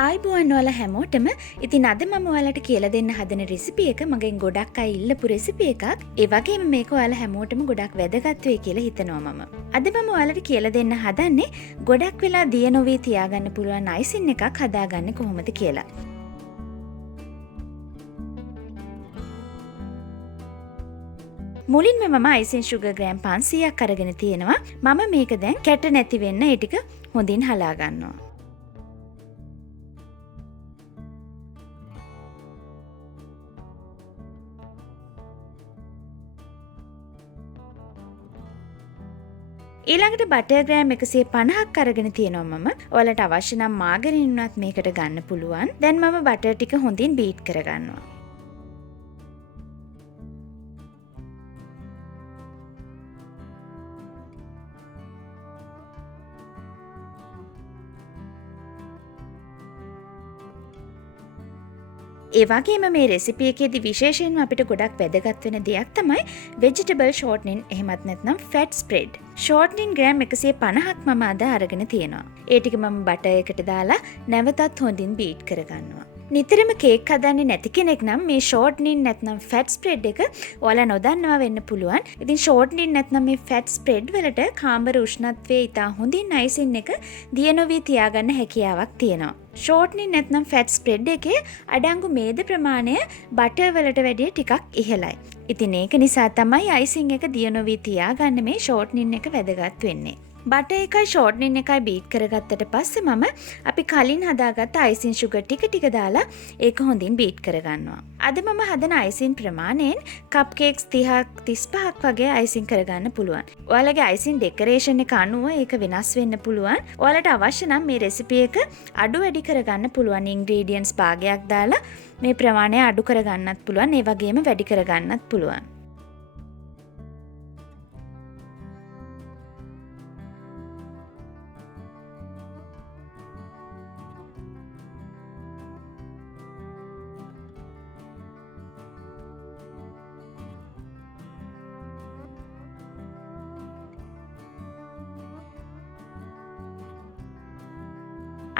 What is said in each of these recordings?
ආයිබෝවන් ඔයාලා හැමෝටම. ඉතින් අද මම ඔයාලට කියලා දෙන්න හදන රෙසිපි එක මගෙන් ගොඩක් අය ඉල්ලපු රෙසිපි එකක්. ඒ වගේම මේක ඔයාලා හැමෝටම ගොඩක් වැදගත් වෙයි කියලා හිතනවා මම. අද මම ඔයාලට කියලා දෙන්න හදන්නේ ගොඩක් වෙලා දිය නොවී තියාගන්න පුළුවන් අයිසින් එකක් හදාගන්නේ කොහොමද කියලා. මුලින්ම මම අයිසින් සුගර් ග්‍රෑම් 500ක් අරගෙන තියෙනවා. මම මේක දැන් කැට නැති වෙන්න ඒ ටික හොඳින් හලා ගන්නවා. ඊළඟට බටර් ග්‍රෑම් 150ක් අරගෙන තියෙනවා මම. ඔයාලට අවශ්‍ය නම් මාගරින් උනත් මේකට ගන්න පුළුවන්. දැන් මම බටර් ටික හොඳින් බීට් කරගන්නවා. ඒ වගේම මේ රෙසිපි එකේදී විශේෂයෙන්ම අපිට ගොඩක් වැදගත් වෙන දෙයක් තමයි vegetable shortening එහෙමත් නැත්නම් fat spread. shortening ග්‍රෑම් 150ක් මම අද අරගෙන තියෙනවා. ඒ ටික මම බටර් එකට දාලා නැවතත් හොඳින් බීට් කරගන්නවා. නිතරම කේක් හදන්නේ නැති කෙනෙක් නම් මේ shortening නැත්නම් fat spread එක ඔයාලා නොදන්නවා වෙන්න පුළුවන්. ඉතින් shortening නැත්නම් මේ fat spread වලට කාම්බර උෂ්ණත්වයේ ඉතා හොඳින් අයිසින් එක දිය නොවී තියාගන්න හැකියාවක් තියෙනවා. shortening නැත්නම් fat spread එකේ අඩංගු මේද ප්‍රමාණය බටර් වලට වැඩිය ටිකක් ඉහළයි. ඉතින් ඒක නිසා තමයි අයිසින් එක දිය නොවී තියාගන්න මේ shortening එක වැදගත් වෙන්නේ. බටර් එකයි shortening එකයි බීට් කරගත්තට පස්සේ මම අපි කලින් හදාගත්ත අයිසින් sugar ටික ටික දාලා ඒක හොඳින් බීට් කරගන්නවා. අද මම හදන අයිසින් ප්‍රමාණයෙන් කප් කේක්ස් 30ක් 35ක් වගේ අයිසින් කරගන්න පුළුවන්. ඔයාලගේ අයිසින් ඩෙකරේෂන් එක අනුව ඒක වෙනස් වෙන්න පුළුවන්. ඔයාලට අවශ්‍ය නම් මේ රෙසිපි එක අඩු වැඩි කරගන්න පුළුවන්. ඉන්ග්‍රීඩියන්ට්ස් භාගයක් දාලා මේ ප්‍රමාණය අඩු කරගන්නත් පුළුවන්. ඒ වගේම වැඩි කරගන්නත් පුළුවන්.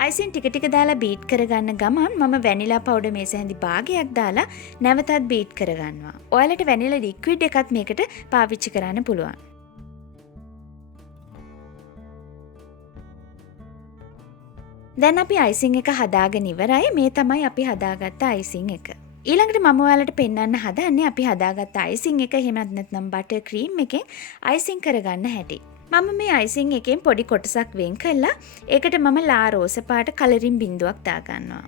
අයිසින් ටික ටික දාලා බීට් කරගන්න ගමන් මම වැනිලා පවුඩර් මේස හැඳි භාගයක් දාලා නැවතත් බීට් කරගන්නවා. ඔයාලට වැනිලා ලික්විඩ් එකත් මේකට පාවිච්චි කරන්න පුළුවන්. දැන් අපි අයිසින් එක හදාගෙන ඉවරයි. මේ තමයි අපි හදාගත්ත අයිසින් එක. ඊළඟට මම ඔයාලට පෙන්වන්න හදන්නේ අපි හදාගත්ත අයිසින් එක එහෙමත් නැත්නම් බටර් ක්‍රීම් එකෙන් අයිසින් කරගන්න හැටි. මම මේ අයිසින් එකෙන් පොඩි කොටසක් වෙන් කළා. ඒකට මම ලා රෝස පාට කලරින් බිඳුවක් දාගන්නවා.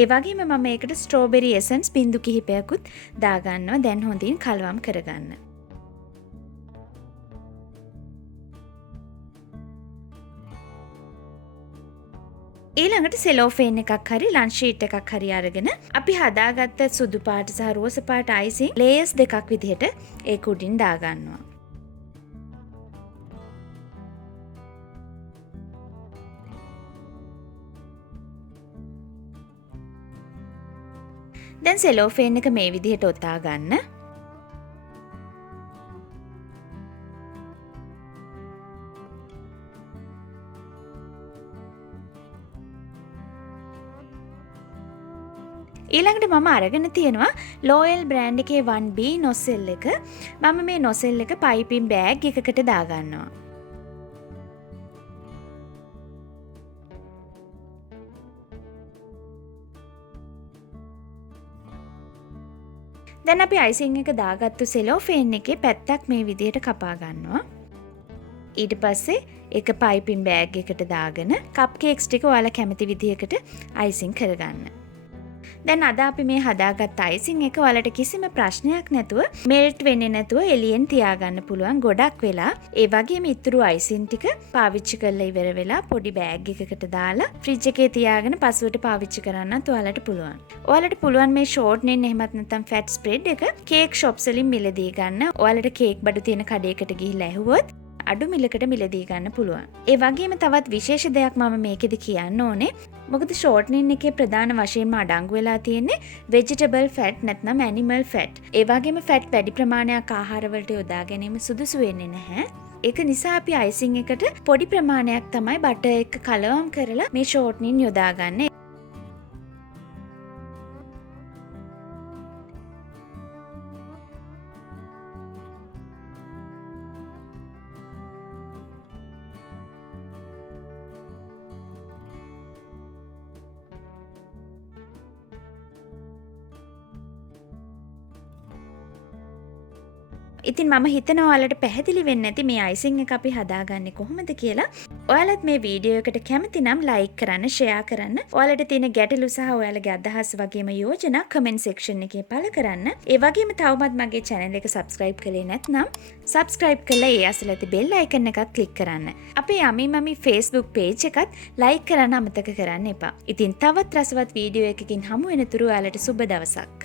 ඒ වගේම මම ඒකට ස්ට්‍රෝබෙරි එසන්ස් බිඳු කිහිපයකුත් දාගන්නවා. දැන් හොඳින් කලවම් කරගන්න. ඊළඟට සෙලෝෆේන් එකක් හරි ලන්ච් ෂීට් එකක් හරි අරගෙන අපි හදාගත්ත සුදු පාට සහ රෝස පාට අයිසින් ලේයර්ස් දෙකක් විදිහට ඒක උඩින් දාගන්නවා. දැන් සෙලෝෆේන් එක මේ විදිහට ඔතා ගන්න. ඊළඟට මම අරගෙන තියෙනවා ලෝයල් බ්‍රෑන්ඩ් එකේ 1B නොසෙල් එක. මම මේ නොසෙල් එක පයිපින් බෑග් එකකට දාගන්නවා. දැන් අපි අයිසින් එක දාගත්තු සෙලෝෆේන් එකේ පැත්තක් මේ විදිහට කපා ගන්නවා. ඊට පස්සේ ඒක පයිපින් බෑග් එකට දාගෙන කප් කේක්ස් ටික ඔයාලා කැමති විදිහකට අයිසින් කරගන්න. දැන් අද අපි මේ හදාගත්ත අයිසින් එක ඔයාලට කිසිම ප්‍රශ්නයක් නැතුව මෙල්ට් වෙන්නේ නැතුව එළියෙන් තියාගන්න පුළුවන් ගොඩක් වෙලා. ඒ වගේම ඉතුරු අයිසින් ටික පාවිච්චි කරලා ඉවර වෙලා පොඩි බෑග් එකකට දාලා ෆ්‍රිජ් එකේ තියාගෙන පසුවට පාවිච්චි කරන්නත් ඔයාලට පුළුවන්. ඔයාලට පුළුවන් මේ shortening එහෙමත් නැත්නම් fat spread එක කේක් shops වලින් මිලදී ගන්න. ඔයාලට කේක් බඩු තියෙන කඩේකට ගිහිල්ලා ඇහුවොත් අඩු මිලකට මිලදී ගන්න පුළුවන්. ඒ වගේම තවත් විශේෂ දෙයක් මම මේකෙදි කියන්න ඕනේ. මොකද ෂෝට්නින් එකේ ප්‍රධාන වශයෙන්ම අඩංගු වෙලා තියෙන්නේ වෙජිටබල් ෆැට් නැත්නම් ඇනිමල් ෆැට්. ඒ වගේම ෆැට් වැඩි ප්‍රමාණයක් ආහාරවලට යොදා ගැනීම සුදුසු වෙන්නේ නැහැ. ඒක නිසා අපි අයිසිං එකට පොඩි ප්‍රමාණයක් තමයි බටර් එක කලවම් කරලා මේ ෂෝට්නින් යොදාගන්නේ. ඉතින් මම හිතනවා ඔයාලට පැහැදිලි වෙන්නේ නැති මේ අයිසිං එක අපි හදාගන්නේ කොහොමද කියලා. ඔයාලත් මේ වීඩියෝ එකට කැමති නම් ලයික් කරන්න, ෂෙයා කරන්න. ඔයාලට තියෙන ගැටලු සහ ඔයාලගේ අදහස් වගේම යෝජනා කමෙන්ට් සෙක්ෂන් එකේ පළ කරන්න. ඒ වගේම තවමත් මගේ channel එක subscribe කළේ නැත්නම් subscribe කරලා ඒ අසල ඇති bell icon එකත් click කරන්න. අපේ යමි මමි Facebook page එකත් like කරන්න අමතක කරන්න එපා. ඉතින් තවත් රසවත් වීඩියෝ එකකින් හමු වෙනතුරු ඔයාලට සුබ දවසක්.